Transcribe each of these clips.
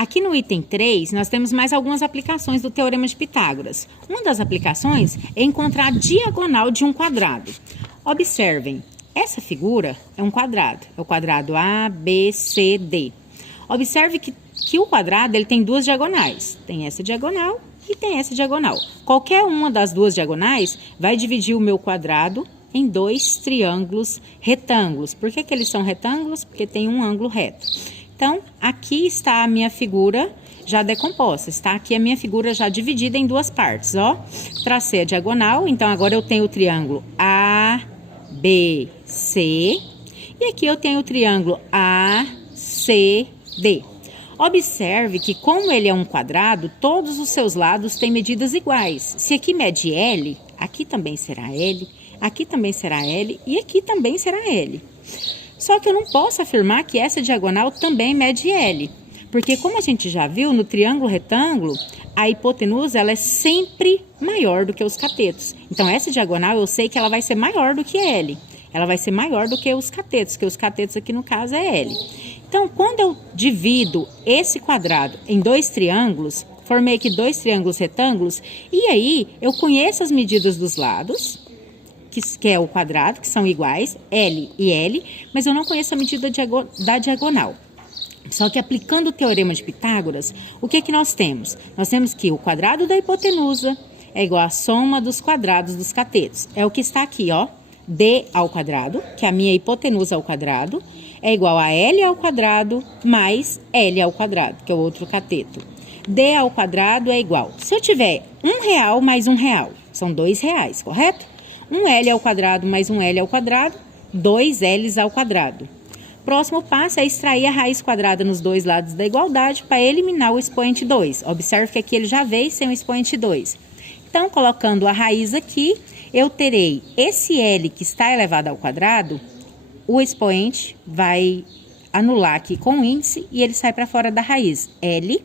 Aqui no item 3, nós temos mais algumas aplicações do Teorema de Pitágoras. Uma das aplicações é encontrar a diagonal de um quadrado. Observem, essa figura é um quadrado. É o quadrado A, B, C, D. Observe que o quadrado ele tem duas diagonais. Tem essa diagonal e tem essa diagonal. Qualquer uma das duas diagonais vai dividir o meu quadrado em dois triângulos retângulos. Por que eles são retângulos? Porque tem um ângulo reto. Então, aqui está a minha figura já decomposta. Está aqui a minha figura já dividida em duas partes, ó. Tracei a diagonal, então agora eu tenho o triângulo A, B, C. E aqui eu tenho o triângulo A, C, D. Observe que, como ele é um quadrado, todos os seus lados têm medidas iguais. Se aqui mede L, aqui também será L, aqui também será L e aqui também será L. Só que eu não posso afirmar que essa diagonal também mede L, porque como a gente já viu, no triângulo retângulo, a hipotenusa ela é sempre maior do que os catetos. Então, essa diagonal eu sei que ela vai ser maior do que L. Ela vai ser maior do que os catetos aqui no caso é L. Então, quando eu divido esse quadrado em dois triângulos, formei aqui dois triângulos retângulos, e aí eu conheço as medidas dos lados, que é o quadrado, que são iguais, L e L, mas eu não conheço a medida da diagonal. Só que aplicando o Teorema de Pitágoras, o que nós temos? Nós temos que o quadrado da hipotenusa é igual à soma dos quadrados dos catetos. É o que está aqui, ó. D ao quadrado, que é a minha hipotenusa ao quadrado, é igual a L ao quadrado mais L ao quadrado, que é o outro cateto. D ao quadrado é igual. Se eu tiver R$1 mais R$1, são R$2, correto? 1L ao quadrado mais 1L ao quadrado, 2L's ao quadrado. Próximo passo é extrair a raiz quadrada nos dois lados da igualdade para eliminar o expoente 2. Observe que aqui ele já veio sem o expoente 2. Então, colocando a raiz aqui, eu terei esse L que está elevado ao quadrado, o expoente vai anular aqui com o índice e ele sai para fora da raiz. L.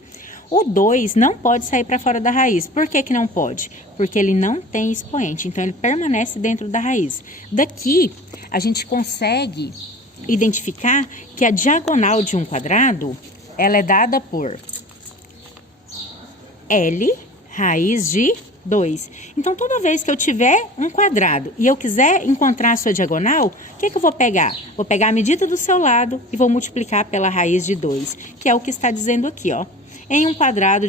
O 2 não pode sair para fora da raiz. Por que não pode? Porque ele não tem expoente, então ele permanece dentro da raiz. Daqui, a gente consegue identificar que a diagonal de um quadrado, ela é dada por L raiz de 2. Então, toda vez que eu tiver um quadrado e eu quiser encontrar a sua diagonal, o que eu vou pegar? Vou pegar a medida do seu lado e vou multiplicar pela raiz de 2, que é o que está dizendo aqui, ó. Em um quadrado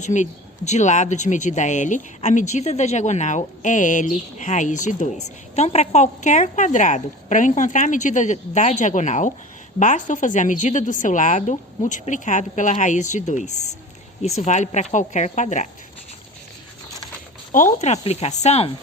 de lado de medida L, a medida da diagonal é L raiz de 2. Então, para qualquer quadrado, para eu encontrar a medida da diagonal, basta eu fazer a medida do seu lado multiplicado pela raiz de 2. Isso vale para qualquer quadrado. Outra aplicação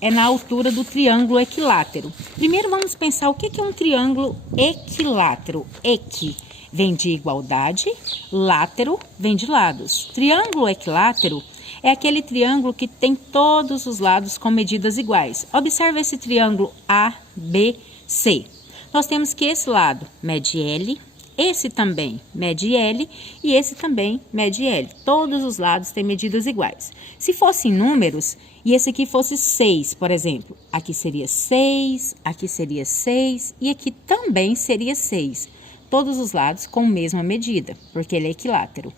é na altura do triângulo equilátero. Primeiro, vamos pensar o que é um triângulo equilátero. Equi vem de igualdade, látero vem de lados. Triângulo equilátero é aquele triângulo que tem todos os lados com medidas iguais. Observe esse triângulo ABC. Nós temos que esse lado mede L, esse também mede L e esse também mede L. Todos os lados têm medidas iguais. Se fossem números e esse aqui fosse 6, por exemplo, aqui seria 6, aqui seria 6 e aqui também seria 6. Todos os lados com a mesma medida, porque ele é equilátero.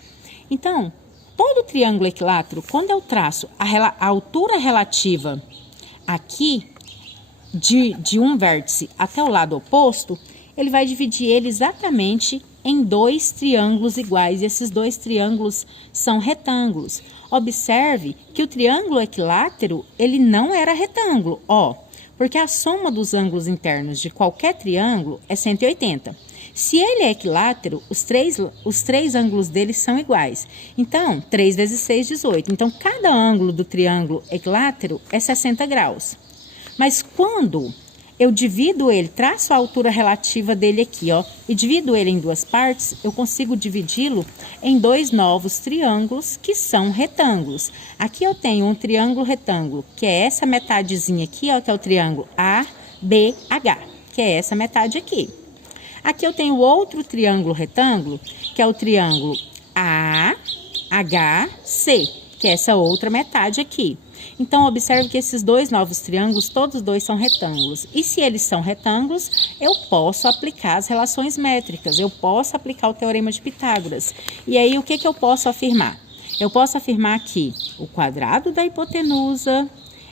Então, todo triângulo equilátero, quando eu traço a altura relativa aqui, de um vértice até o lado oposto, ele vai dividir ele exatamente em dois triângulos iguais, e esses dois triângulos são retângulos. Observe que o triângulo equilátero, ele não era retângulo, ó, porque a soma dos ângulos internos de qualquer triângulo é 180. Se ele é equilátero, os três ângulos dele são iguais. Então, 3 vezes 6, 18. Então, cada ângulo do triângulo equilátero é 60 graus. Mas quando eu divido ele, traço a altura relativa dele aqui, ó, e divido ele em duas partes, eu consigo dividi-lo em dois novos triângulos que são retângulos. Aqui eu tenho um triângulo retângulo, que é essa metadezinha aqui, ó, que é o triângulo ABH, que é essa metade aqui. Aqui eu tenho outro triângulo retângulo, que é o triângulo AHC, que é essa outra metade aqui. Então, observe que esses dois novos triângulos, todos dois são retângulos. E se eles são retângulos, eu posso aplicar as relações métricas, eu posso aplicar o Teorema de Pitágoras. E aí, o que eu posso afirmar? Eu posso afirmar que o quadrado da hipotenusa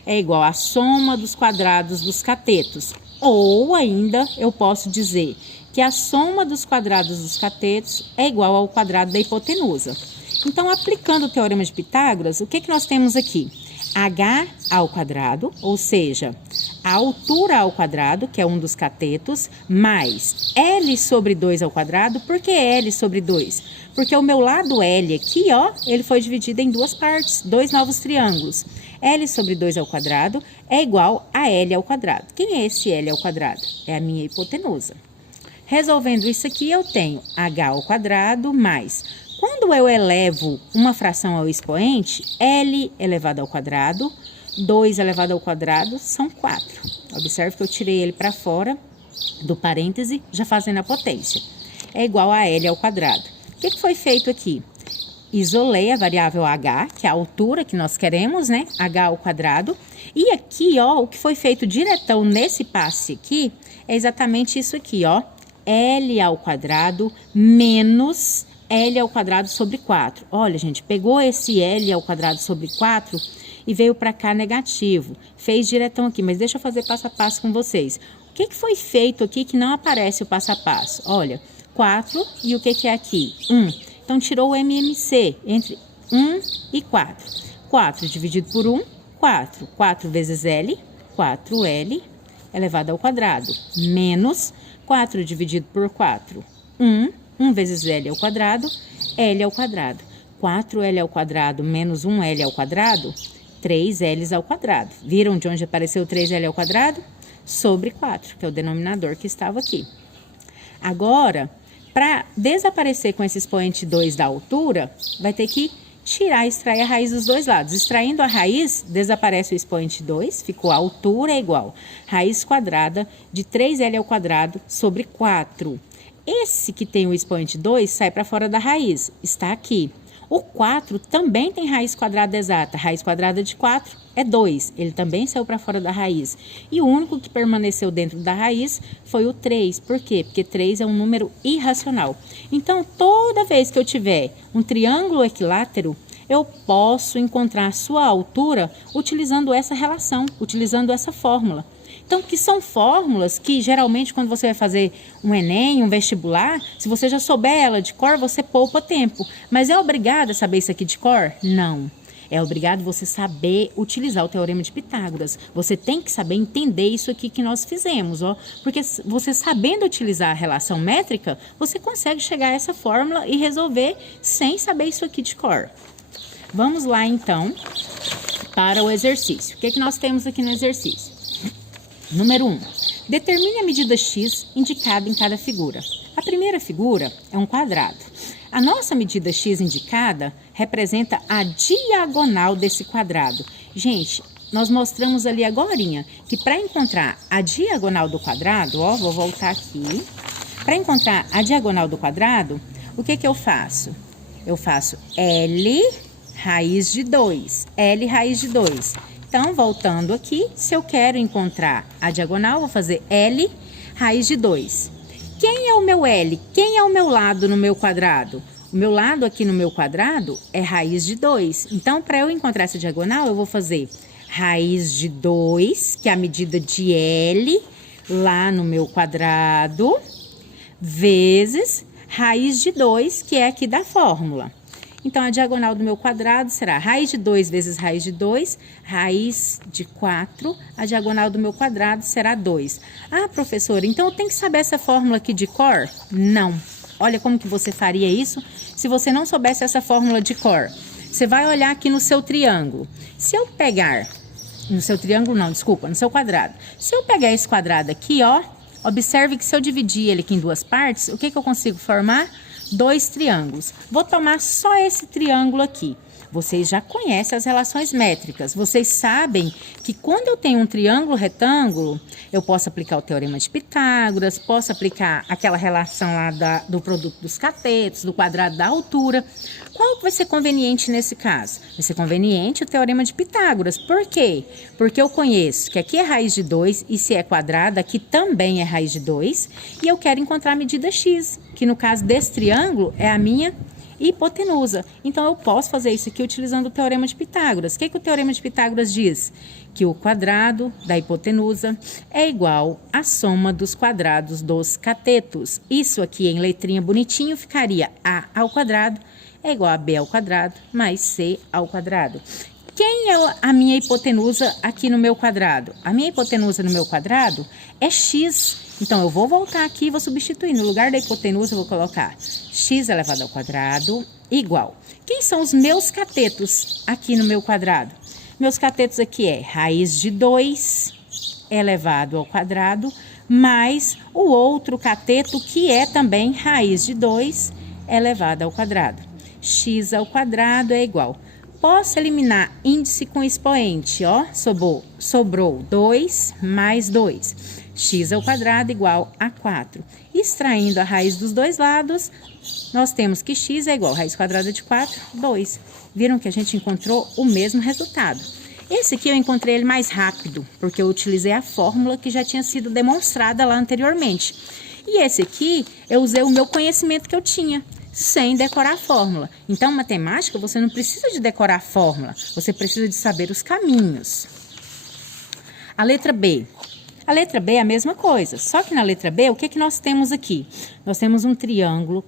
é igual à soma dos quadrados dos catetos. Ou ainda, eu posso dizer que a soma dos quadrados dos catetos é igual ao quadrado da hipotenusa. Então, aplicando o Teorema de Pitágoras, o que nós temos aqui? H ao quadrado, ou seja, a altura ao quadrado, que é um dos catetos, mais L sobre 2 ao quadrado. Por que L sobre 2? Porque o meu lado L aqui, ó, ele foi dividido em duas partes, dois novos triângulos. L sobre 2 ao quadrado é igual a L ao quadrado. Quem é esse L ao quadrado? É a minha hipotenusa. Resolvendo isso aqui, eu tenho H ao quadrado mais... Quando eu elevo uma fração ao expoente, L elevado ao quadrado, 2 elevado ao quadrado são 4. Observe que eu tirei ele para fora do parêntese, já fazendo a potência. É igual a L ao quadrado. O que foi feito aqui? Isolei a variável H, que é a altura que nós queremos, né? H ao quadrado. E aqui, ó, o que foi feito diretão nesse passe aqui, é exatamente isso aqui, ó. L ao quadrado menos... L ao quadrado sobre 4. Olha, gente, pegou esse L ao quadrado sobre 4 e veio para cá negativo. Fez diretão aqui, mas deixa eu fazer passo a passo com vocês. O que foi feito aqui que não aparece o passo a passo? Olha, 4 e o que é aqui? 1. Então, tirou o MMC entre 1 e 4. 4 dividido por 1, 4. 4 vezes L, 4L elevado ao quadrado. Menos 4 dividido por 4, 1. 1 vezes L ao quadrado, L ao quadrado. 4L ao quadrado menos 1L ao quadrado, 3L ao quadrado. Viram de onde apareceu 3L ao quadrado? Sobre 4, que é o denominador que estava aqui. Agora, para desaparecer com esse expoente 2 da altura, vai ter que extrair a raiz dos dois lados. Extraindo a raiz, desaparece o expoente 2, ficou a altura é igual raiz quadrada de 3L ao quadrado sobre 4. Esse que tem o expoente 2 sai para fora da raiz, está aqui. O 4 também tem raiz quadrada exata. Raiz quadrada de 4 é 2. Ele também saiu para fora da raiz. E o único que permaneceu dentro da raiz foi o 3. Por quê? Porque 3 é um número irracional. Então, toda vez que eu tiver um triângulo equilátero, eu posso encontrar a sua altura utilizando essa relação, utilizando essa fórmula. Então, que são fórmulas que, geralmente, quando você vai fazer um Enem, um vestibular, se você já souber ela de cor, você poupa tempo. Mas é obrigado a saber isso aqui de cor? Não. É obrigado você saber utilizar o Teorema de Pitágoras. Você tem que saber entender isso aqui que nós fizemos, ó. Porque você sabendo utilizar a relação métrica, você consegue chegar a essa fórmula e resolver sem saber isso aqui de cor. Vamos lá, então, para o exercício. O que nós temos aqui no exercício? Número 1. Determine a medida x indicada em cada figura. A primeira figura é um quadrado. A nossa medida x indicada representa a diagonal desse quadrado. Gente, nós mostramos ali agorinha que para encontrar a diagonal do quadrado, ó, vou voltar aqui. Para encontrar a diagonal do quadrado, o que eu faço? Eu faço L raiz de 2. L raiz de 2. Então, voltando aqui, se eu quero encontrar a diagonal, vou fazer L raiz de 2. Quem é o meu L? Quem é o meu lado no meu quadrado? O meu lado aqui no meu quadrado é raiz de 2. Então, para eu encontrar essa diagonal, eu vou fazer raiz de 2, que é a medida de L, lá no meu quadrado, vezes raiz de 2, que é aqui da fórmula. Então, a diagonal do meu quadrado será raiz de 2 vezes raiz de 2, raiz de 4. A diagonal do meu quadrado será 2. Ah, professora, então eu tenho que saber essa fórmula aqui de cor? Não. Olha como que você faria isso se você não soubesse essa fórmula de cor. Você vai olhar aqui no seu triângulo. Se eu pegar... No seu triângulo não, desculpa, no seu quadrado. Se eu pegar esse quadrado aqui, ó, observe que se eu dividir ele aqui em duas partes, o que eu consigo formar? 2 triângulos. Vou tomar só esse triângulo aqui. vocês já conhecem as relações métricas. Vocês sabem que quando eu tenho um triângulo retângulo, eu posso aplicar o teorema de Pitágoras, posso aplicar aquela relação lá do produto dos catetos, do quadrado da altura. Qual vai ser conveniente nesse caso? Vai ser conveniente o teorema de Pitágoras. Por quê? Porque eu conheço que aqui é raiz de 2 e se é quadrado, aqui também é raiz de 2. E eu quero encontrar a medida x, que no caso desse triângulo é a minha hipotenusa. Então, eu posso fazer isso aqui utilizando o teorema de Pitágoras. O que o teorema de Pitágoras diz? Que o quadrado da hipotenusa é igual à soma dos quadrados dos catetos. Isso aqui em letrinha bonitinho ficaria a ao quadrado é igual a b ao quadrado mais c ao quadrado. Quem é a minha hipotenusa aqui no meu quadrado? A minha hipotenusa no meu quadrado é x. Então, eu vou voltar aqui e vou substituir. No lugar da hipotenusa, eu vou colocar x elevado ao quadrado igual. Quem são os meus catetos aqui no meu quadrado? Meus catetos aqui é raiz de 2 elevado ao quadrado mais o outro cateto que é também raiz de 2 elevado ao quadrado. X ao quadrado é igual. Posso eliminar índice com expoente, ó, sobrou 2 mais 2. X ao quadrado igual a 4. Extraindo a raiz dos dois lados, nós temos que x é igual a raiz quadrada de 4, 2. Viram que a gente encontrou o mesmo resultado. Esse aqui eu encontrei ele mais rápido, porque eu utilizei a fórmula que já tinha sido demonstrada lá anteriormente. E esse aqui, eu usei o meu conhecimento que eu tinha, sem decorar a fórmula. Então, matemática, você não precisa de decorar a fórmula, você precisa de saber os caminhos. A letra B. A letra B é a mesma coisa, só que na letra B, o que nós temos aqui? Nós temos um triângulo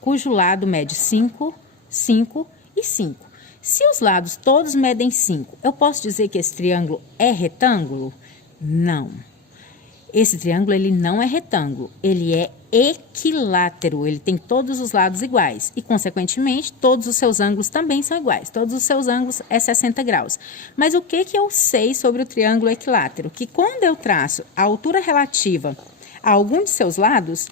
cujo lado mede 5, 5 e 5. Se os lados todos medem 5, eu posso dizer que esse triângulo é retângulo? Não. Esse triângulo, ele não é retângulo, ele é equilátero, ele tem todos os lados iguais e, consequentemente, todos os seus ângulos também são iguais, todos os seus ângulos é 60 graus. Mas o que eu sei sobre o triângulo equilátero? Que quando eu traço a altura relativa a algum de seus lados,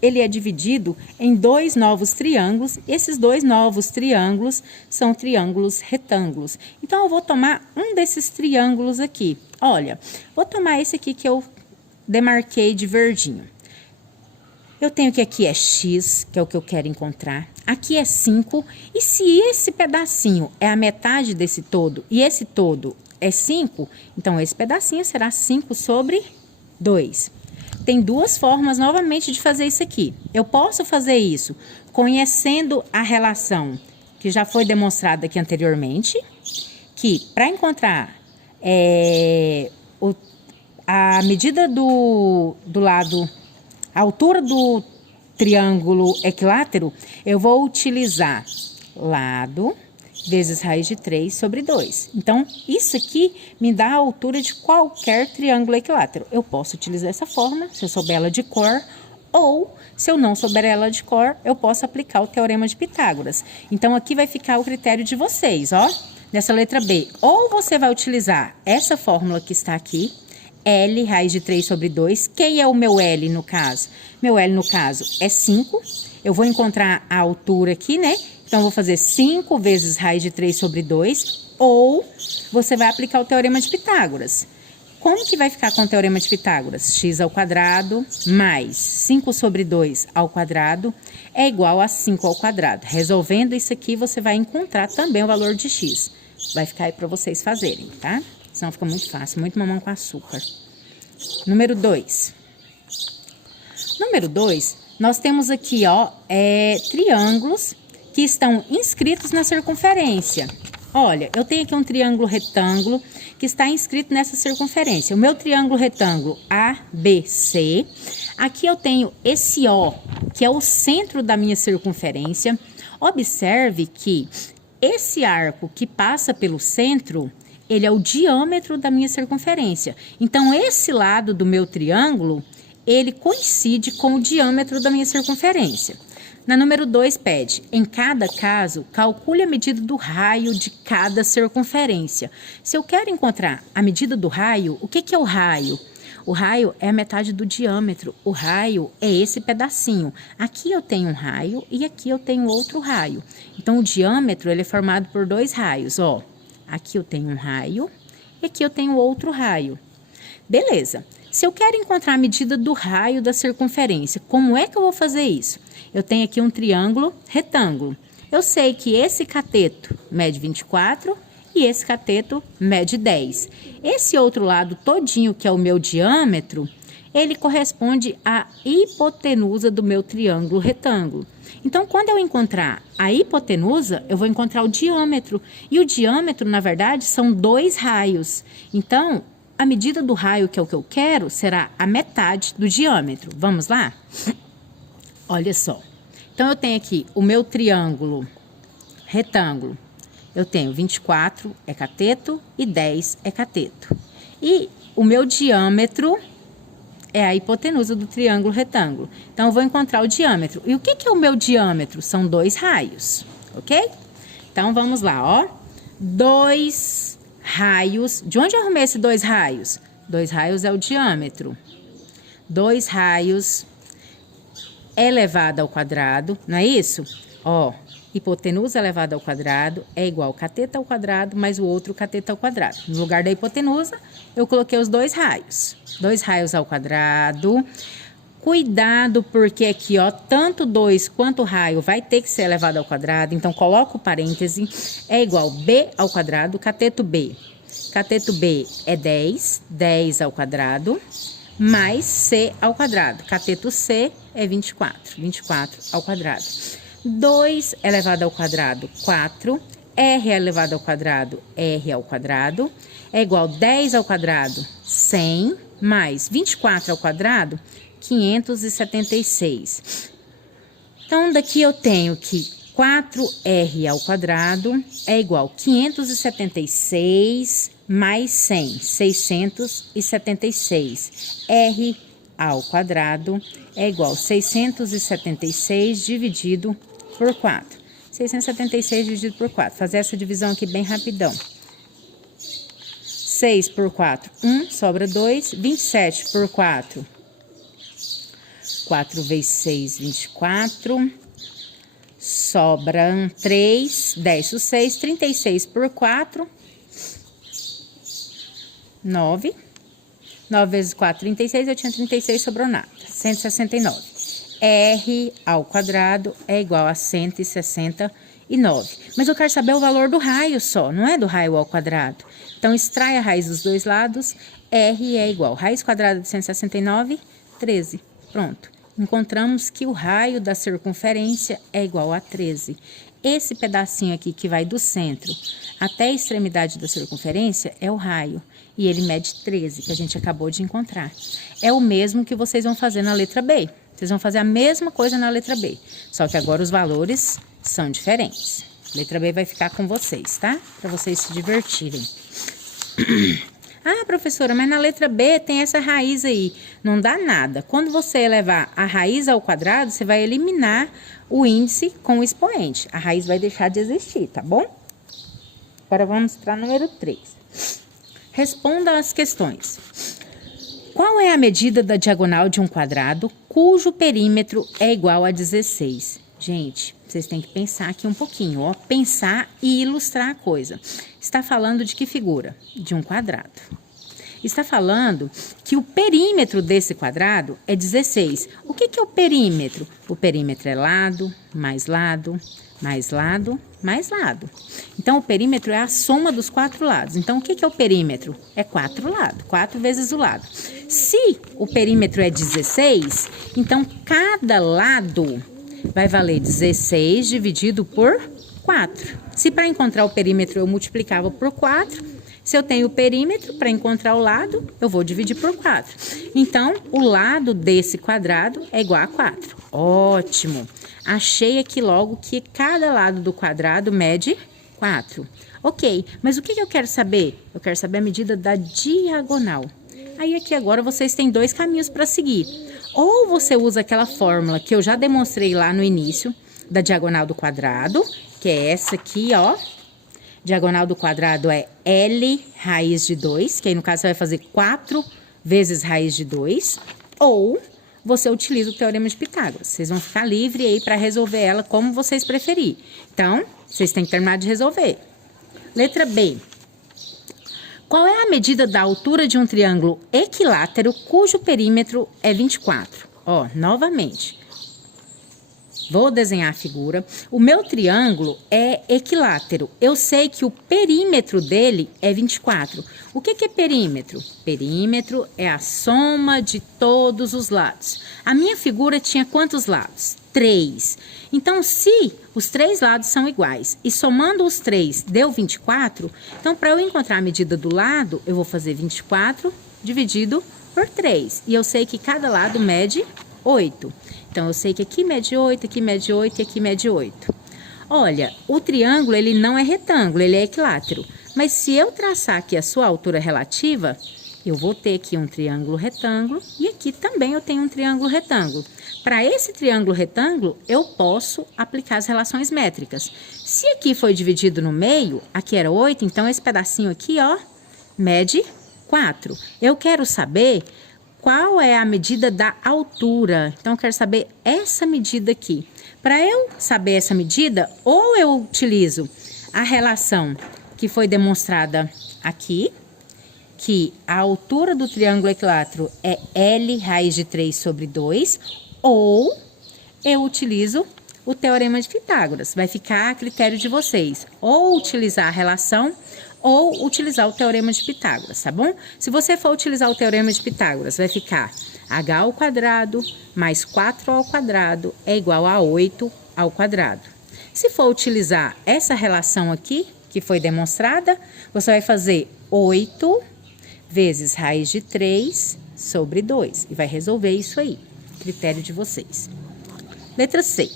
ele é dividido em dois novos triângulos. Esses dois novos triângulos são triângulos retângulos. Então, eu vou tomar um desses triângulos aqui. Olha, vou tomar esse aqui que eu demarquei de verdinho. Eu tenho que aqui é x, que é o que eu quero encontrar. Aqui é 5. E se esse pedacinho é a metade desse todo e esse todo é 5, então esse pedacinho será 5 sobre 2. Tem duas formas, novamente, de fazer isso aqui. Eu posso fazer isso conhecendo a relação que já foi demonstrada aqui anteriormente, que para encontrar a medida do lado, a altura do triângulo equilátero, eu vou utilizar lado vezes raiz de 3 sobre 2. Então, isso aqui me dá a altura de qualquer triângulo equilátero. Eu posso utilizar essa forma, se eu souber ela de cor, ou, se eu não souber ela de cor, eu posso aplicar o teorema de Pitágoras. Então, aqui vai ficar o critério de vocês, ó. Nessa letra B, ou você vai utilizar essa fórmula que está aqui, L, raiz de 3 sobre 2. Quem é o meu L no caso? Meu L no caso é 5. Eu vou encontrar a altura aqui, né? Então, eu vou fazer 5 vezes raiz de 3 sobre 2, ou você vai aplicar o teorema de Pitágoras. Como que vai ficar com o teorema de Pitágoras? X ao quadrado mais 5 sobre 2 ao quadrado é igual a 5 ao quadrado. Resolvendo isso aqui, você vai encontrar também o valor de x. Vai ficar aí para vocês fazerem, tá? Senão fica muito fácil, muito mamão com açúcar. Número 2. Número 2, nós temos aqui, ó, triângulos que estão inscritos na circunferência. Olha, eu tenho aqui um triângulo retângulo que está inscrito nessa circunferência. O meu triângulo retângulo ABC. Aqui eu tenho esse O, que é o centro da minha circunferência. Observe que esse arco que passa pelo centro, ele é o diâmetro da minha circunferência. Então, esse lado do meu triângulo, ele coincide com o diâmetro da minha circunferência. Na número 2 pede, em cada caso, calcule a medida do raio de cada circunferência. Se eu quero encontrar a medida do raio, o que é o raio? O raio é a metade do diâmetro. O raio é esse pedacinho. Aqui eu tenho um raio e aqui eu tenho outro raio. Então, o diâmetro ele é formado por dois raios, ó. Aqui eu tenho um raio e aqui eu tenho outro raio. Beleza. Se eu quero encontrar a medida do raio da circunferência, como é que eu vou fazer isso? Eu tenho aqui um triângulo retângulo. Eu sei que esse cateto mede 24 e esse cateto mede 10. Esse outro lado todinho, que é o meu diâmetro, ele corresponde à hipotenusa do meu triângulo retângulo. Então, quando eu encontrar a hipotenusa, eu vou encontrar o diâmetro. E o diâmetro, na verdade, são dois raios. Então, a medida do raio, que é o que eu quero, será a metade do diâmetro. Vamos lá? Olha só. Então, eu tenho aqui o meu triângulo retângulo. Eu tenho 24 é cateto e 10 é cateto. E o meu diâmetro é a hipotenusa do triângulo retângulo. Então, eu vou encontrar o diâmetro. E o que é o meu diâmetro? São dois raios, ok? Então, vamos lá, ó. Dois raios. De onde eu arrumei esses dois raios? Dois raios é o diâmetro. Dois raios elevado ao quadrado, não é isso? Ó, hipotenusa elevada ao quadrado é igual cateto ao quadrado mais o outro cateto ao quadrado. No lugar da hipotenusa, eu coloquei os dois raios. Dois raios ao quadrado. Cuidado, porque aqui, ó, tanto 2 quanto o raio vai ter que ser elevado ao quadrado. Então, coloco o parêntese, é igual b ao quadrado, cateto b. Cateto b é 10, 10 ao quadrado, mais c ao quadrado. Cateto c é 24, 24 ao quadrado. 2 elevado ao quadrado, 4. R elevado ao quadrado, R ao quadrado, é igual 10 ao quadrado, 100, mais 24 ao quadrado, 576. Então, daqui eu tenho que 4R ao quadrado é igual 576 mais 100, 676. R ao quadrado é igual 676 dividido por 4. 676 dividido por 4. Fazer essa divisão aqui bem rapidão. 6 por 4, 1, sobra 2. 27 por 4, 4 vezes 6, 24. Sobram 3, 10 por 6, 36 por 4, 9. 9 vezes 4, 36, eu tinha 36, sobrou nada. 169. R ao quadrado é igual a 169. Mas eu quero saber o valor do raio só, não é do raio ao quadrado. Então, extrai a raiz dos dois lados. R é igual. Raiz quadrada de 169, 13. Pronto. Encontramos que o raio da circunferência é igual a 13. Esse pedacinho aqui que vai do centro até a extremidade da circunferência é o raio. E ele mede 13, que a gente acabou de encontrar. É o mesmo que vocês vão fazer na letra B. Vocês vão fazer a mesma coisa na letra B. Só que agora os valores são diferentes. Letra B vai ficar com vocês, tá? Para vocês se divertirem. Ah, professora, mas na letra B tem essa raiz aí. Não dá nada. Quando você elevar a raiz ao quadrado, você vai eliminar o índice com o expoente. A raiz vai deixar de existir, tá bom? Agora vamos para número 3. Responda as questões. Qual é a medida da diagonal de um quadrado cujo perímetro é igual a 16? Gente, vocês têm que pensar aqui um pouquinho, ó. Pensar e ilustrar a coisa. Está falando de que figura? De um quadrado. Está falando que o perímetro desse quadrado é 16. O que é o perímetro? O perímetro é lado, mais lado, mais lado, mais lado. Então, o perímetro é a soma dos 4 lados. Então, o que é o perímetro? É 4 lados, 4 vezes o lado. Se o perímetro é 16, então cada lado vai valer 16 dividido por 4. Se para encontrar o perímetro eu multiplicava por 4, se eu tenho o perímetro, para encontrar o lado, eu vou dividir por 4. Então, o lado desse quadrado é igual a 4. Ótimo! Achei aqui logo que cada lado do quadrado mede 4. Ok, mas o que eu quero saber? Eu quero saber a medida da diagonal. Aí aqui agora vocês têm 2 caminhos para seguir. Ou você usa aquela fórmula que eu já demonstrei lá no início, da diagonal do quadrado, que é essa aqui, ó. Diagonal do quadrado é L raiz de 2, que aí no caso você vai fazer 4 vezes raiz de 2, ou você utiliza o Teorema de Pitágoras. Vocês vão ficar livres aí para resolver ela como vocês preferirem. Então, vocês têm que terminar de resolver. Letra B. Qual é a medida da altura de um triângulo equilátero cujo perímetro é 24? Ó, novamente. Vou desenhar a figura. O meu triângulo é equilátero. Eu sei que o perímetro dele é 24. O que é perímetro? Perímetro é a soma de todos os lados. A minha figura tinha quantos lados? 3. Então, se os 3 lados são iguais e somando os 3 deu 24, então para eu encontrar a medida do lado, eu vou fazer 24 dividido por 3. E eu sei que cada lado mede 8. Então, eu sei que aqui mede 8, aqui mede 8 e aqui mede 8. Olha, o triângulo, ele não é retângulo, ele é equilátero. Mas se eu traçar aqui a sua altura relativa, eu vou ter aqui um triângulo retângulo e aqui também eu tenho um triângulo retângulo. Para esse triângulo retângulo, eu posso aplicar as relações métricas. Se aqui foi dividido no meio, aqui era 8, então esse pedacinho aqui, ó, mede 4. Eu quero saber qual é a medida da altura. Então, eu quero saber essa medida aqui. Para eu saber essa medida, ou eu utilizo a relação que foi demonstrada aqui, que a altura do triângulo equilátero é L raiz de 3 sobre 2, ou eu utilizo o Teorema de Pitágoras. Vai ficar a critério de vocês. Ou utilizar a relação ou utilizar o Teorema de Pitágoras, tá bom? Se você for utilizar o Teorema de Pitágoras, vai ficar h ao quadrado mais 4 ao quadrado é igual a 8 ao quadrado. Se for utilizar essa relação aqui, que foi demonstrada, você vai fazer 8 vezes raiz de 3 sobre 2. E vai resolver isso aí. Critério de vocês. Letra C.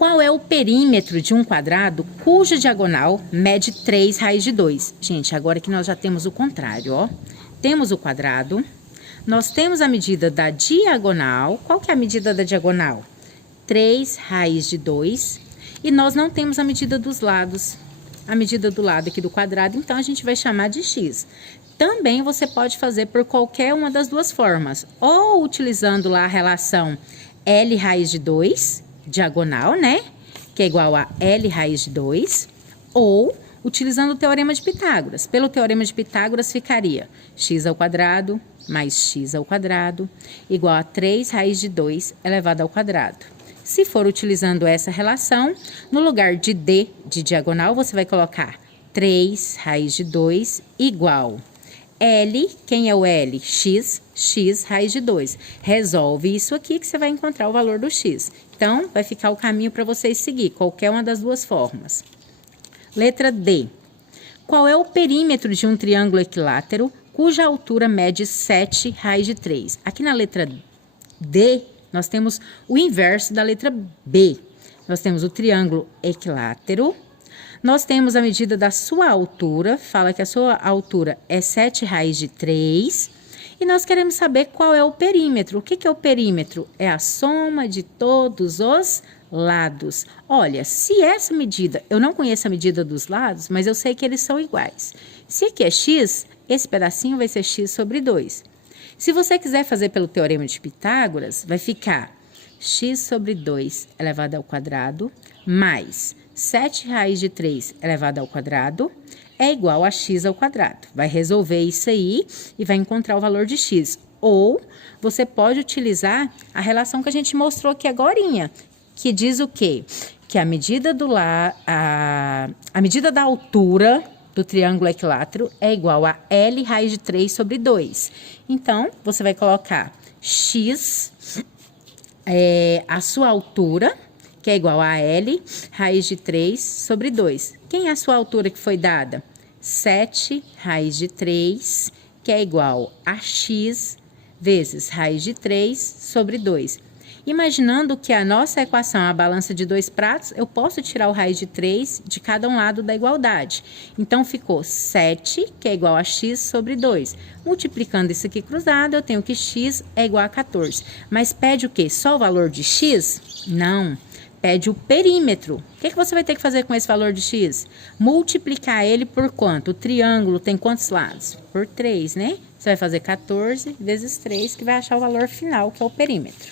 Qual é o perímetro de um quadrado cuja diagonal mede 3 raiz de 2? Gente, agora que nós já temos o contrário, ó. Temos o quadrado, nós temos a medida da diagonal. Qual que é a medida da diagonal? 3 raiz de 2. E nós não temos a medida dos lados. A medida do lado aqui do quadrado, então a gente vai chamar de x. Também você pode fazer por qualquer uma das duas formas. Ou utilizando lá a relação L raiz de 2, diagonal, né? Que é igual a L raiz de 2. Ou utilizando o Teorema de Pitágoras. Pelo Teorema de Pitágoras ficaria x ao quadrado mais x ao quadrado igual a 3 raiz de 2 elevado ao quadrado. Se for utilizando essa relação, no lugar de d de diagonal, você vai colocar 3 raiz de 2 igual L, quem é o L? X, x raiz de 2. Resolve isso aqui que você vai encontrar o valor do x. Então, vai ficar o caminho para vocês seguir, qualquer uma das duas formas. Letra D. Qual é o perímetro de um triângulo equilátero cuja altura mede 7 raiz de 3? Aqui na letra D, nós temos o inverso da letra B. Nós temos o triângulo equilátero. Nós temos a medida da sua altura, fala que a sua altura é 7 raiz de 3. E nós queremos saber qual é o perímetro. O que é o perímetro? É a soma de todos os lados. Olha, se essa medida, eu não conheço a medida dos lados, mas eu sei que eles são iguais. Se aqui é x, esse pedacinho vai ser x sobre 2. Se você quiser fazer pelo Teorema de Pitágoras, vai ficar x sobre 2 elevado ao quadrado mais 7 raiz de 3 elevado ao quadrado é igual a x ao quadrado. Vai resolver isso aí e vai encontrar o valor de x. Ou você pode utilizar a relação que a gente mostrou aqui agorinha, que diz o quê? Que a medida a medida da altura do triângulo equilátero é igual a L raiz de 3 sobre 2. Então, você vai colocar x, a sua altura, que é igual a L raiz de 3 sobre 2. Quem é a sua altura que foi dada? 7 raiz de 3, que é igual a x vezes raiz de 3 sobre 2. Imaginando que a nossa equação é a balança de 2 pratos, eu posso tirar o raiz de 3 de cada um lado da igualdade. Então, ficou 7, que é igual a x sobre 2. Multiplicando isso aqui cruzado, eu tenho que x é igual a 14. Mas pede o quê? Só o valor de x? Não. pede o perímetro. O que você vai ter que fazer com esse valor de x? Multiplicar ele por quanto? O triângulo tem quantos lados? Por 3, né? Você vai fazer 14 vezes 3, que vai achar o valor final, que é o perímetro.